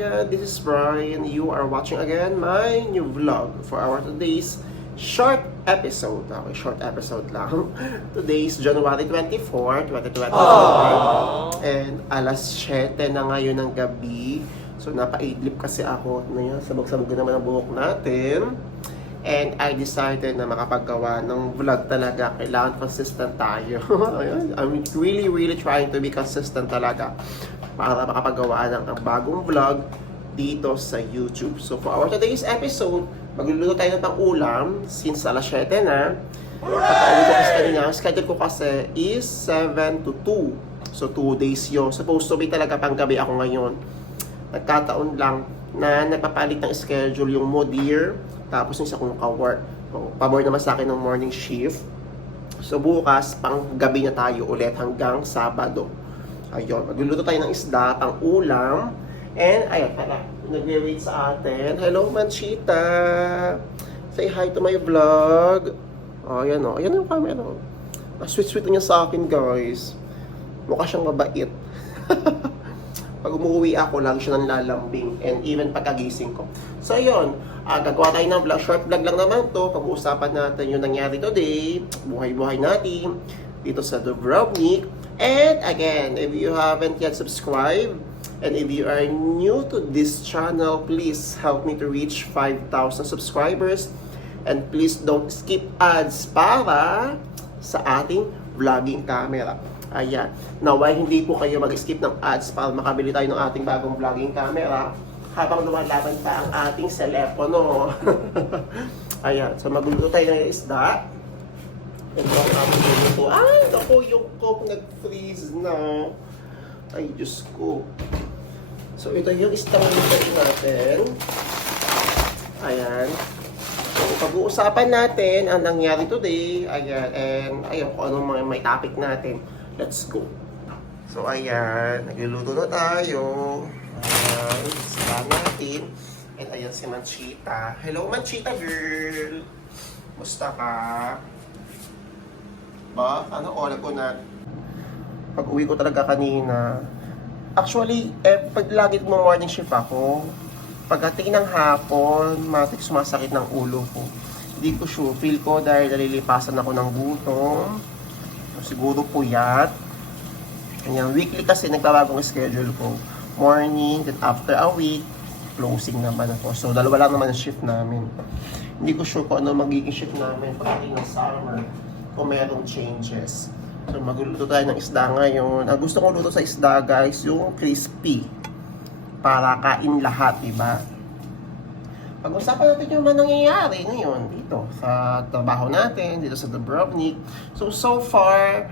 Kapabrayan, this is Brian. You are watching again my new vlog for our today's short episode. Okay, short episode lang. Today is January 24, 2024. And alas 7 na ngayon ng gabi. So napa-idlip kasi ako. Ngayon, sabog-sabog na naman ang buhok natin. And I decided na makapaggawa ng vlog talaga. Kailangan consistent tayo. I'm really, really trying to be consistent talaga para makapagawa ng bagong vlog dito sa YouTube. So for our today's episode, magluluto tayo ng pang-ulam since alas 7 na. Pagka-uwi ko kasi kanina, ang schedule ko kasi is 7 to 2. So 2 days yun. Supposed to be talaga panggabi ako ngayon. Nagkataon lang na napapalit ng schedule yung Modir tapos yung isa kong ka-work. So, pabor naman sa akin ng morning shift. So bukas, pang gabi na tayo ulit hanggang Sabado. Ayun, magluluto tayo ng isda, pang ulam. And ayun, tara, nagwe-wait sa atin. Hello, Manchita! Say hi to my vlog. Oh, ayan o. Ayan yung camera. oh. Ah, sweet-sweet niya sa akin, guys. Mukha siyang mabait. Pag umuwi ako, lagi siya nang lalambing. And even pagkagising ko. So, ayun. ah gagawa tayo ng vlog. Short vlog lang naman to. Pag-uusapan natin yung nangyari today. Buhay-buhay natin. Dito sa Dubrovnik. And again, if you haven't yet subscribed, and if you are new to this channel, please help me to reach 5,000 subscribers. And please don't skip ads para sa ating vlogging camera. Ayan. Naway hindi po kayo mag-skip ng ads para makabili tayo ng ating bagong vlogging camera habang lumalaban pa ang ating telepono. Ayan. So magluluto tayo ng isda. Ito ang luluto. Ay, naku, yung coke nag-freeze na. Ay, Diyos ko. So ito yung luluto natin. Ayan. So, pag-uusapan natin ang nangyari today, ayan, and ayan, kung anong mga may topic natin. Let's go. So, ayan, nagluluto na tayo. Ayan, sila natin. And ayan si Manchita. Hello, Manchita girl! Musta ka? Ba? Ano oras ko na? Pag uwi ko talaga kanina, Actually, eh, pag lagi mo morning shift ako, pagdating ng hapon, matik sumasakit ng ulo ko. Hindi ko sure. Feel ko dahil nalilipasan ako ng gutom. Siguro puyat. Ganyan. Weekly kasi nagbabagong schedule ko. Morning, then after a week, closing naman ako. So, dalawa lang naman ang shift namin. Hindi ko sure kung ano magiging shift namin pagdating ng summer. Kung merong changes. So, magluluto tayo ng isda ngayon. Ang gusto kong luto sa isda, guys, yung crispy. Para kain lahat, diba? Pag-usapan natin yung mga nangyayari ngayon dito sa trabaho natin, dito sa Dubrovnik. So, so far,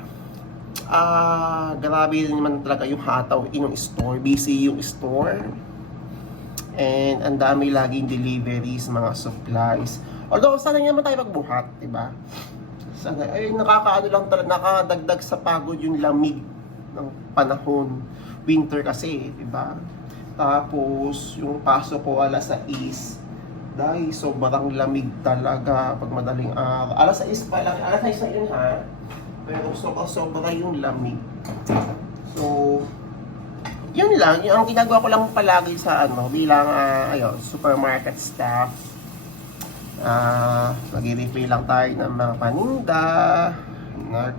ah grabe din naman talaga yung hataw in store. Busy yung store. And ang dami laging deliveries, mga supplies. Although, sana naman tayo magbuhat, di ba? Sana, ay nakakaano lang talaga, nakadagdag sa pagod yung lamig ng panahon. Winter kasi, di ba? Tapos, yung pasok ko alas 6, dahil sobrang lamig talaga pag madaling araw. Alas 6 pa lang, alas 6 na yun ha. Pero sobra sobra yung lamig. So, yun lang, yung ang ginagawa ko lang palagi sa ano, bilang ah, ayun, supermarket staff. Ah, nag-refill lang tayo ng mga paninda, na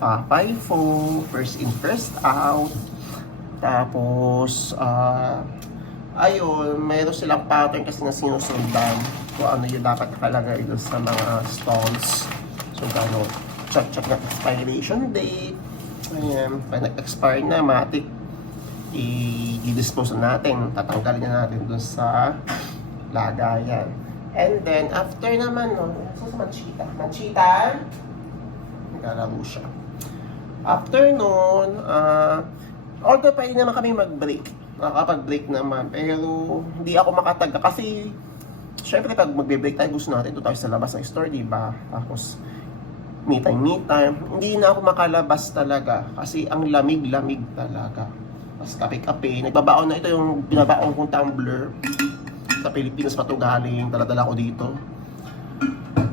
Papayfo, first in, first out. Tapos, ah, ayun, mayroon silang pattern kasi na sinusundan kung ano yung dapat nakalagay doon sa mga stalls. So, gano'n, check-check na expiration date. Ayan, pag nag-expire na, matik, i-dispose na natin, tatanggalin na natin doon sa lagayan. And then, after naman, no, sa Manchita. Manchita, naglalaro siya. After nun, ah, although pwede naman kami mag-break. Nakakapag-break naman. Pero, hindi ako makataga. Kasi, syempre, pag magbe-break tayo, gusto natin doon tayo sa labas ng store, di ba? Tapos, me time, me time. Hindi na ako makalabas talaga. Kasi, ang lamig-lamig talaga. Tapos, kape-kape. Nagbabaon na ito yung binabaon kong tumbler sa Pilipinas pa to galing, taladala ko dito.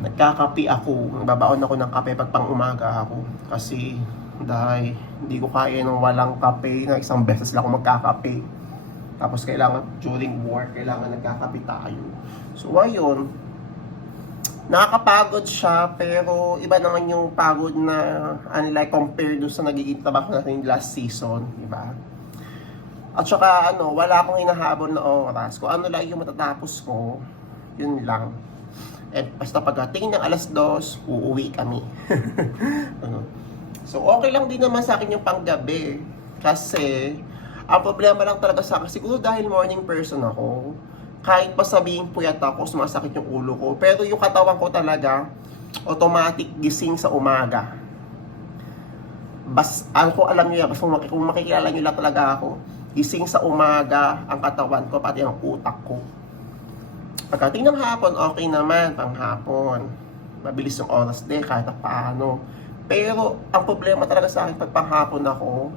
Nagkakape ako, nagbabaon ako ng kape pag pang umaga ako. Kasi Dahil hindi ko kaya ng walang kape na isang beses lang ako magkakape. Tapos kailangan during work, kailangan nagkakape tayo. So ayun, nakakapagod siya pero iba naman yung pagod na ano like compared dun sa nagiging trabaho natin last season, di ba? At saka ano, wala akong hinahabol na oras. Kung ano lang yung matatapos ko, yun lang. At basta pagdating ng alas dos, uuwi kami. ano. So okay lang din naman sa akin yung panggabi. Kasi, ang problema lang talaga sa akin, siguro dahil morning person ako, kahit pa sabihin puyat ako, sumasakit yung ulo ko. Pero yung katawan ko talaga, automatic gising sa umaga. Bas, ako alam niyo yan, basta kung, maki- kung makikilala niyo lang talaga ako, gising sa umaga ang katawan ko, pati ang utak ko. Pagdating ng hapon, okay naman, panghapon. Mabilis yung oras din, kahit paano. Pero, ang problema talaga sa akin pag panghapon ako,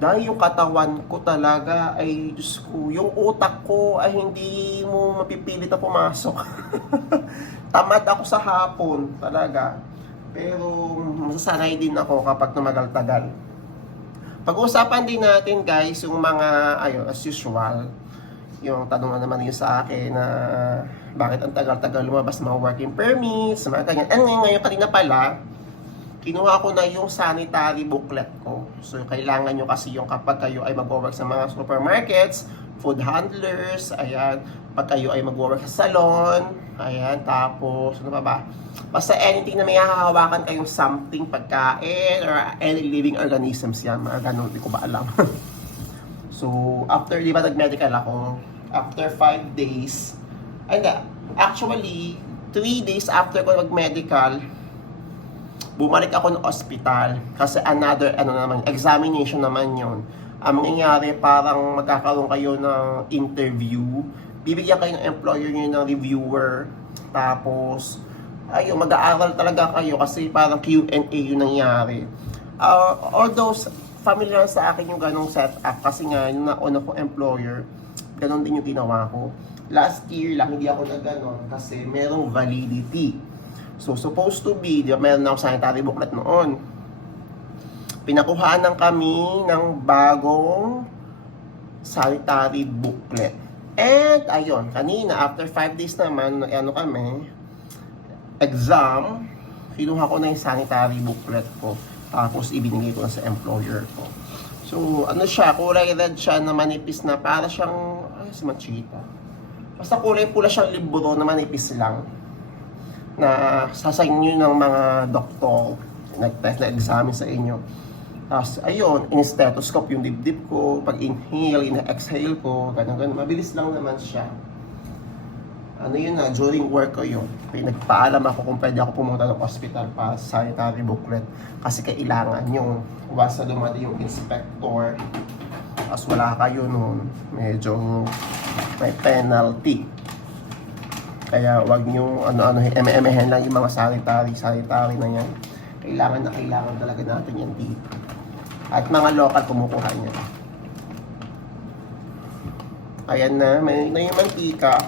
dahil yung katawan ko talaga ay, Diyos ko, yung utak ko ay hindi mo mapipilit na pumasok. Tamad ako sa hapon, talaga. Pero, masasanay din ako kapag tumagal-tagal. Pag-uusapan din natin guys, yung mga, ayun, as usual, yung tanong na naman yun sa akin na bakit ang tagal-tagal lumabas mga working permits, mga ganyan. And ngayon, ngayon kanina pala, kinuha ko na yung sanitary booklet ko. So, kailangan nyo kasi yung kapag kayo ay mag-work sa mga supermarkets, food handlers, ayan, pag kayo ay mag-work sa salon, ayan, tapos, ano pa ba? Basta anything na may hahawakan kayong something, pagkain, or any living organisms yan, mga ganun, hindi ko ba alam. so, after, di ba, nag-medical ako, after 5 days, ay hindi, actually, 3 days after ko mag-medical, bumalik ako ng ospital. Kasi another ano naman examination naman yon ang mangyayari parang magkakaroon kayo ng interview. Bibigyan kayo ng employer niyo ng reviewer. Tapos ayun mag-aaral talaga kayo kasi parang Q&A yung nangyari. Uh, although familiar sa akin yung ganong setup kasi nga yung nauna kong employer ganon din yung ginawa ko. Last year lang hindi ako na ganon kasi merong validity. So, supposed to be, di ba, meron na ako sanitary booklet noon. Pinakuhaan ng kami ng bagong sanitary booklet. And, ayun, kanina, after 5 days naman, ano kami, exam, kinuha ko na yung sanitary booklet ko. Tapos, ibinigay ko na sa employer ko. So, ano siya, kulay red siya na manipis na para siyang, ay, si Machita. Basta kulay pula siyang libro na manipis lang na sa inyo ng mga doktor nag-test na examine sa inyo. Tapos, ayun, in-stethoscope yung dibdib ko, pag inhale, in-exhale ko, ganun, ganun. Mabilis lang naman siya. Ano yun na, during work ko yun. Nagpaalam ako kung pwede ako pumunta ng hospital para sa sanitary booklet. Kasi kailangan yung once na dumating yung inspector, tapos wala kayo nun, medyo may penalty. Kaya wag nyo ano-ano, eme-emehin lang yung mga sanitary, sanitary na yan. Kailangan na kailangan talaga natin yan dito. At mga local kumukuha niya. Ayan na, may na yung mantika.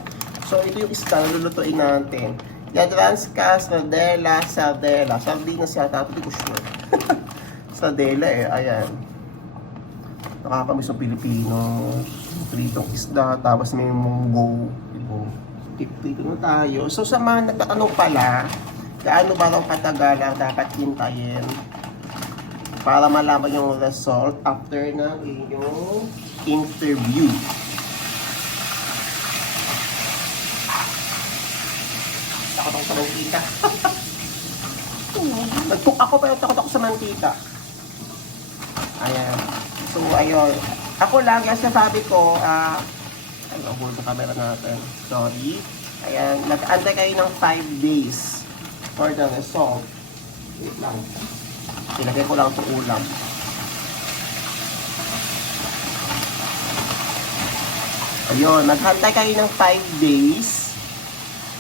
So ito yung isda na lulutuin natin. Yadrans ka, sardela, sardela. Sardinas yata, hindi ko sure. sardela eh, ayan. Nakakamiss ng Pilipino. Pritong isda, tapos may munggo. Diba? Dito na tayo. So sa mga nagtatanong pala, gaano ba raw katagal ang dapat hintayin para malaman yung result after ng inyong interview. Takot ako sa mantika. Nagcook ako pero takot ako sa mantika. Ayan. So, ayun. Ako lang, yung sasabi ko, ah, ay, nahulog sa camera natin. Sorry. Ayan, nag-antay kayo ng 5 days for the result. Wait lang. Ilagay ko lang itong ulam. Ayun, naghantay kayo ng 5 days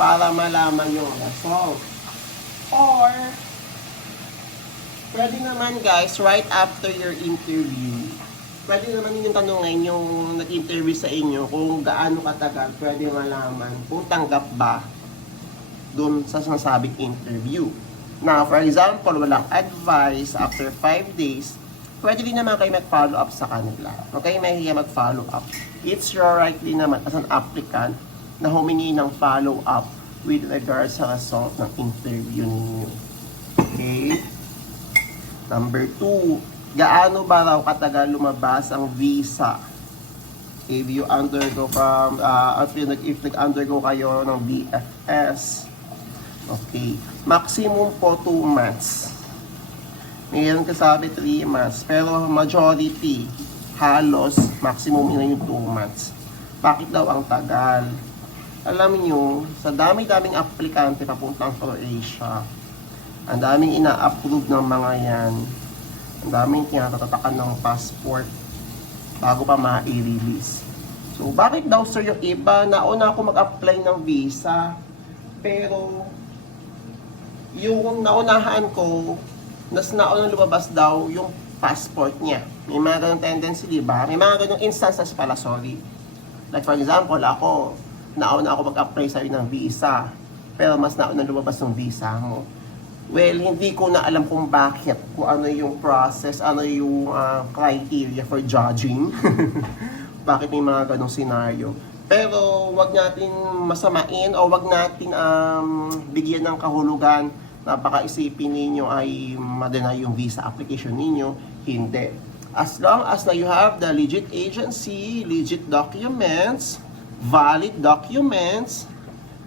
para malaman yung result. Or, pwede naman guys, right after your interview, pwede naman yung tanungin yung nag-interview sa inyo kung gaano katagal pwede malaman kung tanggap ba doon sa sinasabing interview. Na, for example, walang advice after 5 days, pwede din naman kayo mag-follow up sa kanila. Huwag kayo mahihiya mag-follow up. It's your right din naman as an applicant na humingi ng follow up with regards sa result ng interview ninyo. Okay? Number two, gaano ba raw katagal lumabas ang visa? If you undergo from, uh, if, you, if nag-undergo kayo ng BFS, okay, maximum po 2 months. Mayroon kasabi 3 months, pero majority, halos, maximum yun yung 2 months. Bakit daw ang tagal? Alam niyo, sa dami-daming aplikante papuntang Croatia, ang daming ina-approve ng mga yan. Ang daming tinatatakan ng passport bago pa ma-release. So, bakit daw sir yung iba, nauna ako mag-apply ng visa, pero yung naunahan ko, nas naunang lumabas daw yung passport niya. May mga ganong tendency, di ba? May mga ganong instances pala, sorry. Like for example, ako, nauna ako mag-apply sa'yo ng visa, pero mas naunang lumabas yung visa mo. Well, hindi ko na alam kung bakit, kung ano yung process, ano yung ah, criteria for judging. bakit may mga ganong scenario. Pero wag natin masamain o wag natin um, bigyan ng kahulugan na baka isipin ninyo ay ma-deny yung visa application ninyo. Hindi. As long as na you have the legit agency, legit documents, valid documents,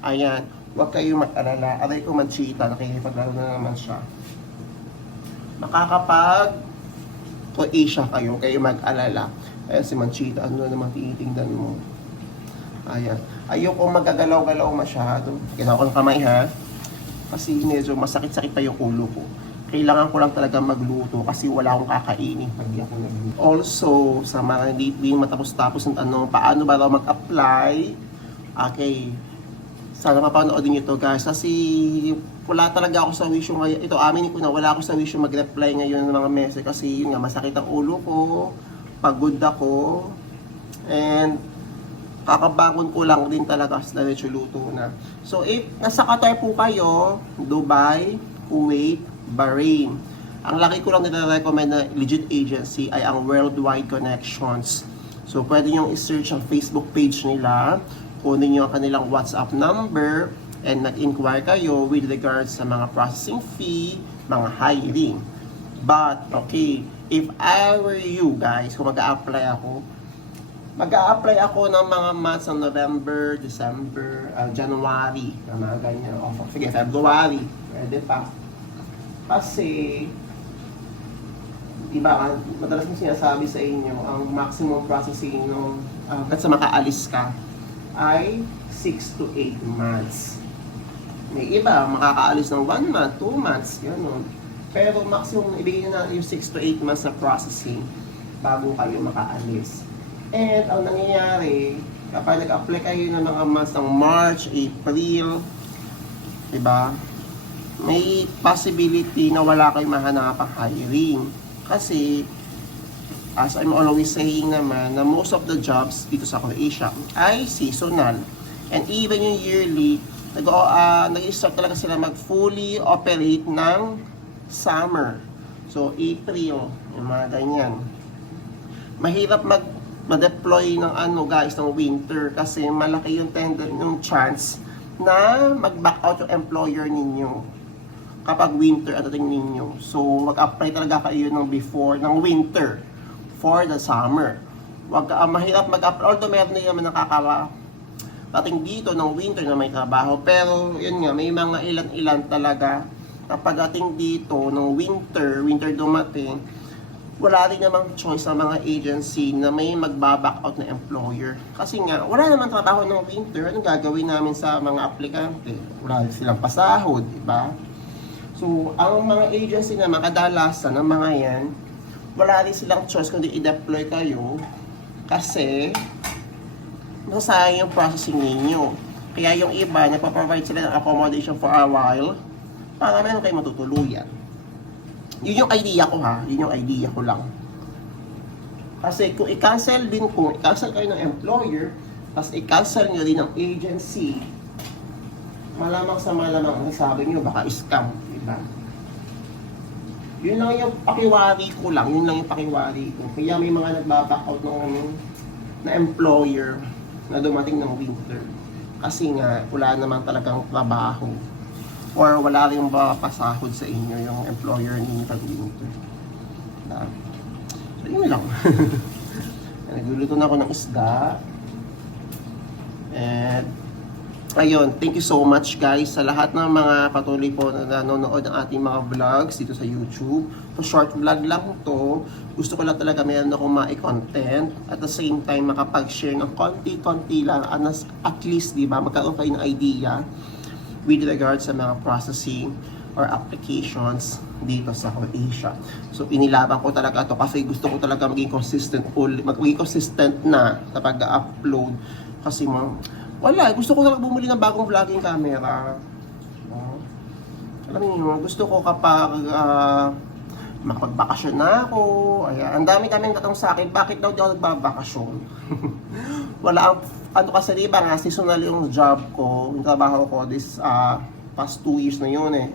ayan, huwag kayong mag-alala. Aray ko manchita, nakikipaglaro na naman siya. Makakapag Croatia kayo, kayo mag-alala. Ayan si Manchita, ano na naman tinitingnan mo? Ayan. Ayoko magagalaw-galaw masyado. Ginawa kamay ha. Kasi medyo masakit-sakit pa yung ulo ko. Kailangan ko lang talaga magluto kasi wala akong kakainin pag di ako nagluto. Also, sa mga hindi din matapos-tapos ng ano, paano ba daw mag-apply? Okay. Sana mapanoodin nyo to guys. Kasi wala talaga ako sa wisyo ngayon. Ito, amin ko na wala ako sa wisyo mag-reply ngayon ng mga message kasi yun nga, masakit ang ulo ko, pagod ako, and kakabangon ko lang din talaga sa diretso luto na. So if nasa Qatar po kayo, Dubai, Kuwait, Bahrain, ang laki ko lang nire-recommend na legit agency ay ang Worldwide Connections. So pwede nyo i-search ang Facebook page nila, kunin nyo ang kanilang WhatsApp number, and nag-inquire kayo with regards sa mga processing fee, mga hiring. But, okay, if I were you guys, kung mag-a-apply ako, mag apply ako ng mga months ng November, December, uh, January, na mga ganyan. O, sige, February, pwede pa. Kasi, di ba, ah, madalas kong sinasabi sa inyo, ang maximum processing nung uh, sa makaalis ka ay 6 to 8 months. May iba, makakaalis ng 1 month, 2 months, gano'n. Pero maximum, ibigay nyo na yung 6 to 8 months na processing bago kayo makaalis. And ang nangyayari, kapag nag-apply kayo ng mga months ng March, April, di ba? May possibility na wala kayong mahanapang hiring. Kasi, as I'm always saying naman, na most of the jobs dito sa Croatia ay seasonal. And even yung yearly, nag, uh, nag-start talaga sila mag-fully operate ng summer. So, April, yung mga ganyan. Mahirap mag ma-deploy ng ano guys ng winter kasi malaki yung tender yung chance na mag-back out yung employer ninyo kapag winter at dating ninyo. So, mag-apply talaga kayo ng before ng winter for the summer. Wag uh, mahirap mag-apply although meron din naman nakakawa dating dito ng winter na may trabaho pero yun nga may mga ilan-ilan talaga kapag dating dito ng winter, winter dumating wala rin namang choice ng mga agency na may magbaback out na employer. Kasi nga, wala naman trabaho ng winter. Anong gagawin namin sa mga aplikante? Wala silang pasahod, di ba? So, ang mga agency naman, kadalasan ng mga yan, wala rin silang choice kundi i-deploy kayo kasi masasayang yung processing ninyo. Kaya yung iba, nagpa-provide sila ng accommodation for a while para meron kayo matutuluyan. Yun yung idea ko ha, yun yung idea ko lang. Kasi kung i-cancel din ko, i-cancel kayo ng employer, tapos i-cancel nyo din ng agency, malamang sa malamang ang sabi nyo, baka scam, di ba? Yun lang yung pakiwari ko lang, yun lang yung pakiwari ko. Kaya may mga nagbaback out ng ano, na employer na dumating ng winter. Kasi nga, wala naman talagang trabaho. Or wala rin ba pasahod sa inyo yung employer ninyo pag winter. Diba? So, yun lang. Nagluluto na ako ng isda. And, ayun, thank you so much guys sa lahat ng mga patuloy po na nanonood ng ating mga vlogs dito sa YouTube. So, short vlog lang to. Gusto ko lang talaga meron akong ma-content. At the same time, makapag-share ng konti-konti lang. At least, di ba, magkaroon kayo ng idea with regard sa mga processing or applications dito sa Croatia. So, inilaban ko talaga to kasi gusto ko talaga maging consistent ul- maging consistent na sa pag-upload kasi mo wala, gusto ko talaga bumili ng bagong vlogging camera. Oh. Alam niyo, gusto ko kapag ah, mapagbakasyon na ako, ayan, ang dami-dami nagtatanong sa akin, bakit daw di ako nagbabakasyon? Wala ang, ano kasi di ba nga, seasonal yung job ko, yung trabaho ko this ah, past two years na yun eh.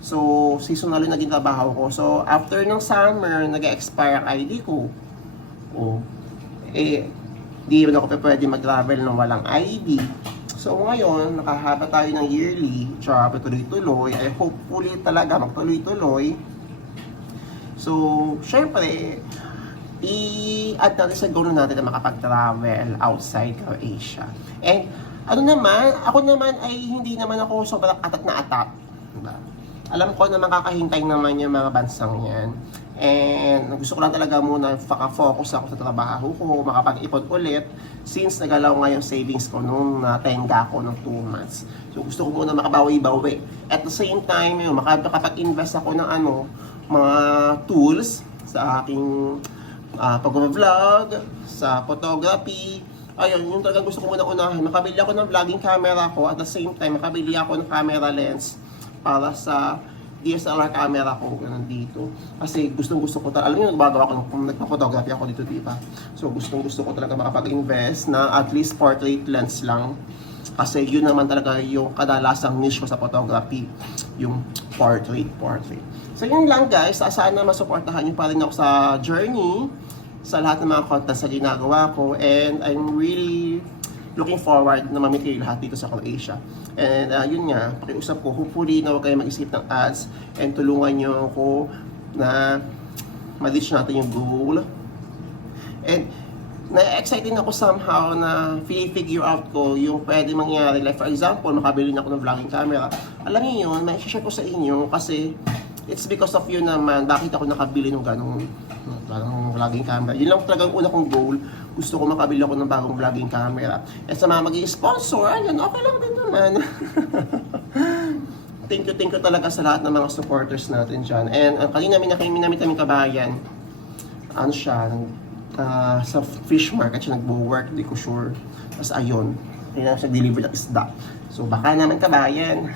So, seasonal yung naging trabaho ko. So, after ng summer, nag-expire ang ID ko. Oh. Eh, di ba ako pwede mag-travel ng walang ID. So, ngayon, nakahaba tayo ng yearly, tsaka tuloy-tuloy. I hopefully talaga magtuloy-tuloy. So, syempre, sa goal natin na makapag-travel outside Croatia. And, ano naman, ako naman ay hindi naman ako sobrang atat na atat. Diba? Alam ko na makakahintay naman yung mga bansang yan. And gusto ko lang talaga muna focus ako sa trabaho ko, makapag-ipon ulit since nagalaw nga yung savings ko nung natenga ko ng 2 months. So gusto ko muna makabawi-bawi. At the same time, yun, makapag-invest ako ng ano, mga tools sa aking uh, pag-vlog, sa photography. Ayun, yung talaga gusto ko muna unahin. Makabili ako ng vlogging camera ko at the same time, makabili ako ng camera lens para sa DSLR camera ko nandito. Kasi gustong gusto ko talaga, alam niyo, nagbagawa ko, kung nagpa-photography ako dito, di ba? So gustong gusto ko talaga makapag-invest na at least portrait lens lang. Kasi yun naman talaga yung kadalasang niche ko sa photography, yung portrait, portrait. So yun lang guys, sana masuportahan niyo pa rin ako sa journey, sa lahat ng mga content sa ginagawa ko, and I'm really looking forward na mamit kayo lahat dito sa Croatia. And uh, yun nga, pakiusap ko, hopefully na huwag kayo mag-isip ng ads and tulungan nyo ako na ma-reach natin yung goal. And na-excited ako somehow na figure out ko yung pwede mangyari. Like for example, makabili na ako ng vlogging camera. Alam niyo yun, may share ko sa inyo kasi it's because of you naman, bakit ako nakabili ng ganong parang vlogging camera. Yun lang talaga ang una kong goal. Gusto ko makabili ako ng bagong vlogging camera. At sa mga magiging sponsor, ayun, okay lang din naman. thank you, thank you talaga sa lahat ng mga supporters natin dyan. And uh, kanina minakay minamit namin kabayan, ano siya, uh, sa fish market siya nagbo-work, di ko sure. Tapos ayun, kaya siya deliver ng isda. So baka naman kabayan.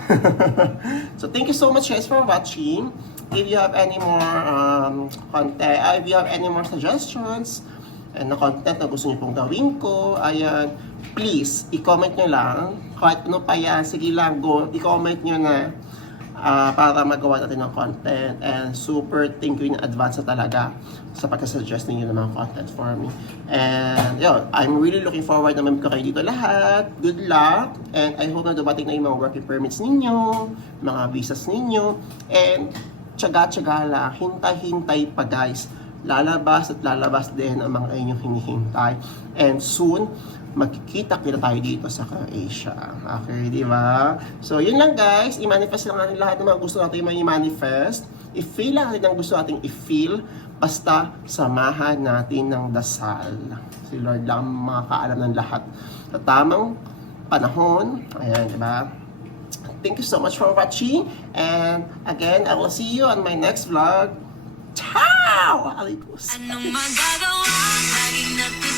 so thank you so much guys for watching. If you have any more um, content, uh, if you have any more suggestions, and na content na gusto niyo pong gawin ko, ayan, please, i-comment nyo lang. Kahit ano pa yan, sige lang, go, i-comment nyo na ah, para magawa natin ng content. And super thank you in advance talaga sa pagka-suggest ninyo ng mga content for me. And yun, I'm really looking forward na mamit ko kayo dito lahat. Good luck. And I hope na dumating na yung mga working permits ninyo, mga visas ninyo. And tsaga-tsaga lang, hintay-hintay pa guys lalabas at lalabas din ang mga inyong hinihintay. And soon, magkikita-kita tayo dito sa Croatia. Okay, di ba? So, yun lang guys. I-manifest lang natin lahat ng mga gusto natin i-manifest. I-feel lang natin ang gusto nating i-feel. Basta, samahan natin ng dasal. Si Lord lang ang makakaalam ng lahat. Sa tamang panahon, ayan, di ba? Thank you so much for watching. And again, I will see you on my next vlog. Ciao! Alikos! Anong magagawa? Laging natutunan